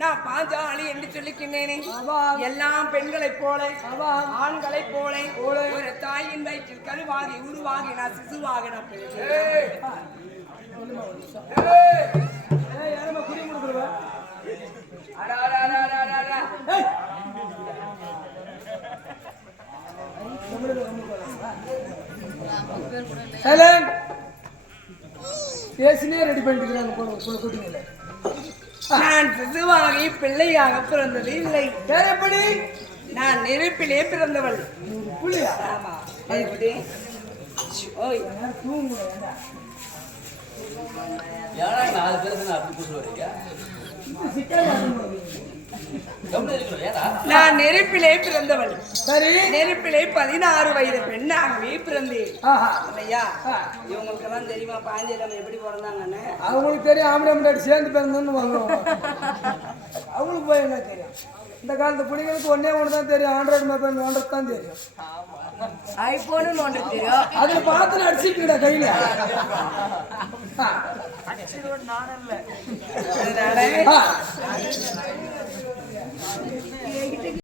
நான் பாஞ்சாலி என்று சொல்லிக்கின்றேனே. எல்லாம் பெண்களைப் போல ஆண்களைப் போல ஒரு தாயின் வயிற்றில் கருவாகி உருவாகி நான் சிசுவாக நான் பேசினே ரெடி பண்ணிட்டு நான் சிசுவாகி பிள்ளையாக பிறந்தது இல்லை. எப்படி? நான் நெருப்பிலே பிறந்தவள். புள்ளியா? ஆமா. எப்படி? ஓய் யாரா 4 பேருக்கு அப்படி கூட்டு வரீங்க? நான் நெருப்பிலே பிறந்தவள். சரி. நெருப்பிலே 16 வயது பெண்ணாகவே பிறந்தேன். இல்லையா? இவங்களுக்கு எல்லாம் தெரியுமா பாஞ்சாலம் எப்படி பிறந்தாங்கன்னு? அவங்களுக்கு தெரியும். ஆம்பளை சேர்ந்து பிறந்தோன்னு வாங்குவோம். அவங்களுக்கு போய் என்ன தெரியும்? இந்த காலத்து பிள்ளைங்களுக்கு ஒன்னே ஒன்று தான் தெரியும். ஆண்ட்ராய்டு மொபைல் நோண்டது தான் தெரியும். ஐபோனு நோண்ட தெரியும். அதுல பார்த்து அடிச்சுக்கிட்டா கையில.